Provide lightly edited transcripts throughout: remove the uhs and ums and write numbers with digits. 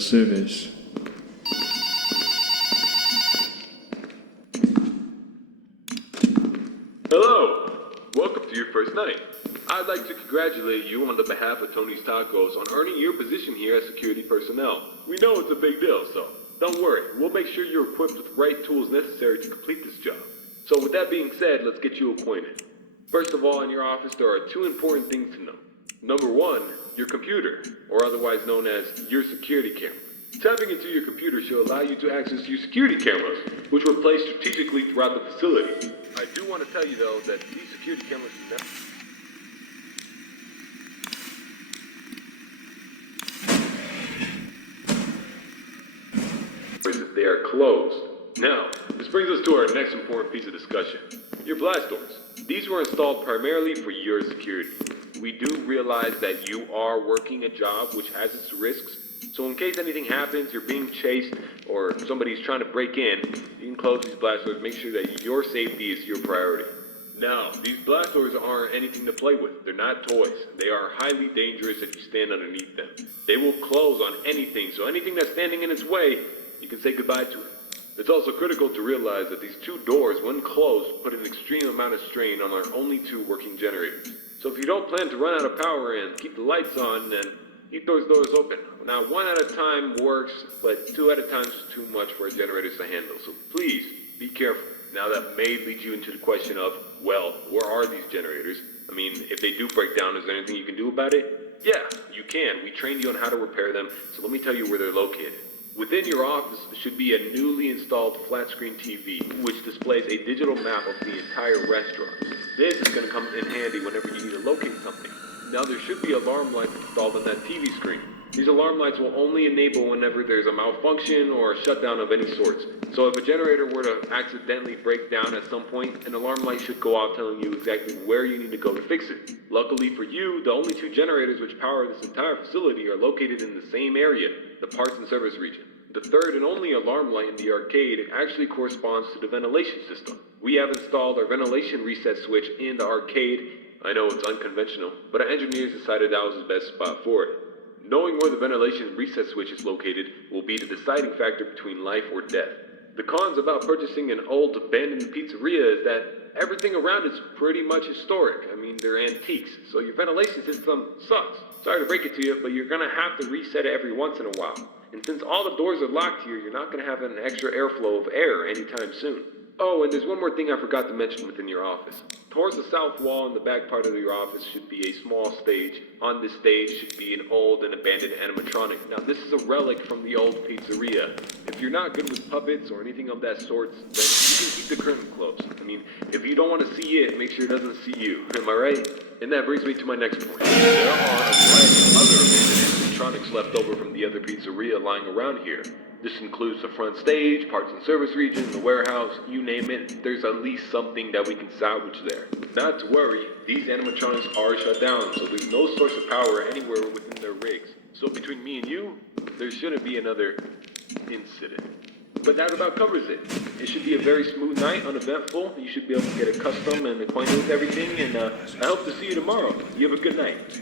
service. Hello! Welcome to your first night. I'd like to congratulate you on the behalf of Tony's Tacos on earning your position here as security personnel. We know it's a big deal, so don't worry. We'll make sure you're equipped with the right tools necessary to complete this job. So with that being said, let's get you acquainted. First of all, in your office, there are two important things to know. Number one, your computer, or otherwise known as your security camera. Tapping into your computer should allow you to access your security cameras, which were placed strategically throughout the facility. I do want to tell you, though, that these security cameras should never... if they are closed. Now, this brings us to our next important piece of discussion. Your blast doors. These were installed primarily for your security. We do realize that you are working a job which has its risks, so in case anything happens, you're being chased, or somebody's trying to break in, you can close these blast doors, make sure that your safety is your priority. Now, these blast doors aren't anything to play with. They're not toys. They are highly dangerous if you stand underneath them. They will close on anything, so anything that's standing in its way, you can say goodbye to it. It's also critical to realize that these two doors, when closed, put an extreme amount of strain on our only two working generators. So if you don't plan to run out of power and keep the lights on, then keep those doors open. Now, one at a time works, but two at a time is too much for our generators to handle. So please, be careful. Now that may lead you into the question of, well, where are these generators? I mean, if they do break down, is there anything you can do about it? Yeah, you can. We trained you on how to repair them, so let me tell you where they're located. Within your office should be a newly installed flat-screen TV, which displays a digital map of the entire restaurant. This is going to come in handy whenever you need to locate something. Now there should be alarm lights installed on that TV screen. These alarm lights will only enable whenever there's a malfunction or a shutdown of any sorts. So if a generator were to accidentally break down at some point, an alarm light should go off telling you exactly where you need to go to fix it. Luckily for you, the only two generators which power this entire facility are located in the same area, the parts and service region. The third and only alarm light in the arcade actually corresponds to the ventilation system. We have installed our ventilation reset switch in the arcade. I know it's unconventional, but our engineers decided that was the best spot for it. Knowing where the ventilation reset switch is located will be the deciding factor between life or death. The cons about purchasing an old abandoned pizzeria is that everything around is pretty much historic. I mean, they're antiques, so your ventilation system sucks. Sorry to break it to you, but you're gonna have to reset it every once in a while. And since all the doors are locked here, you're not gonna have an extra airflow of air anytime soon. Oh, and there's one more thing I forgot to mention within your office. Towards the south wall in the back part of your office should be a small stage. On this stage should be an old and abandoned animatronic. Now, this is a relic from the old pizzeria. If you're not good with puppets or anything of that sort, then you can keep the curtain closed. I mean, if you don't want to see it, make sure it doesn't see you. Am I right? And that brings me to my next point. There are a variety of other abandoned animatronics left over from the other pizzeria lying around here. This includes the front stage, parts and service region, the warehouse, you name it. There's at least something that we can salvage there. Not to worry, these animatronics are shut down, so there's no source of power anywhere within their rigs. So between me and you, there shouldn't be another incident. But that about covers it. It should be a very smooth night, uneventful. You should be able to get accustomed and acquainted with everything, and I hope to see you tomorrow. You have a good night.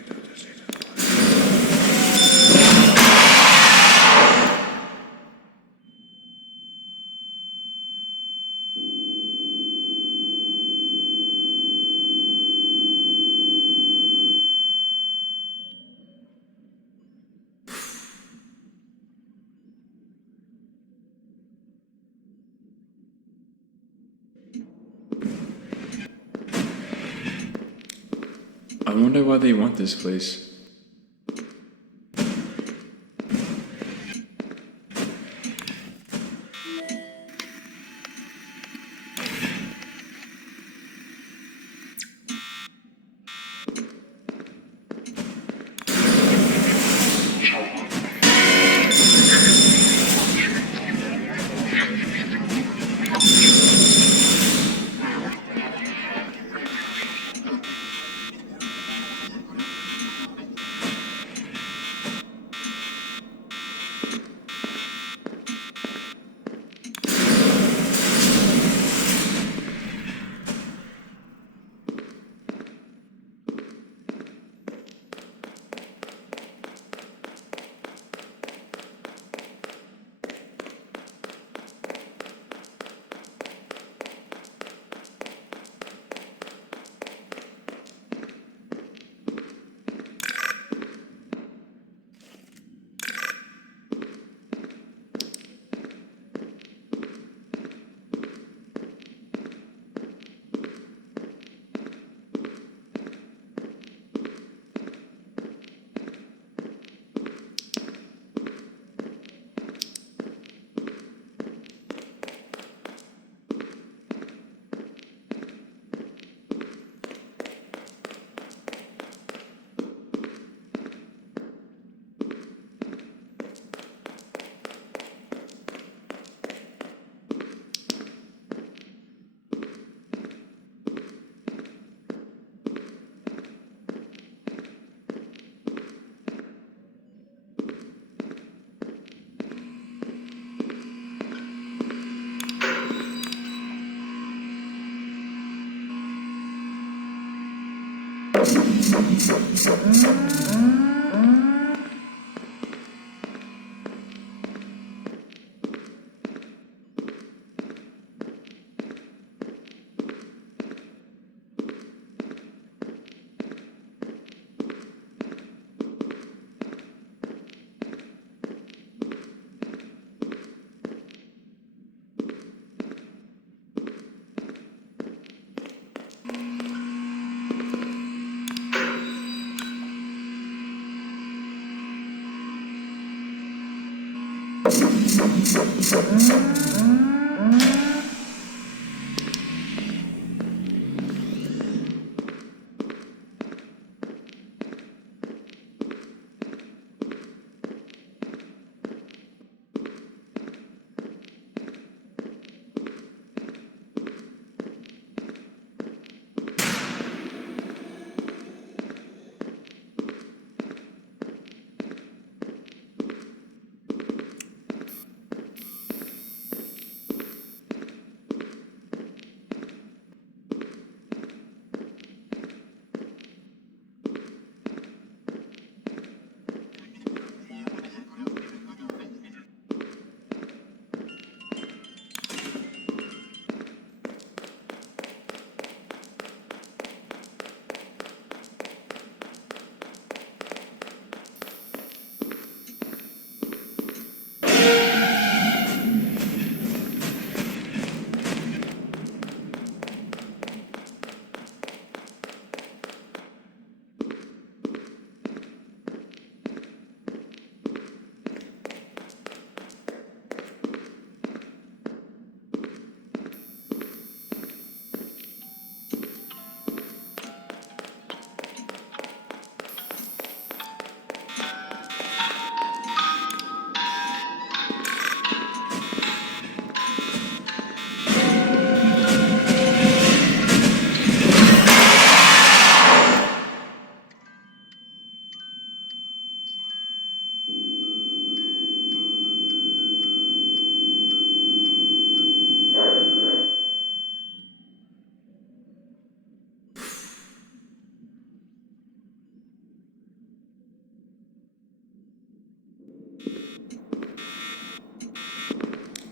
I wonder why they want this place.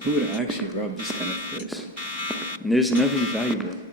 Who would actually rob this kind of place? And there's nothing valuable.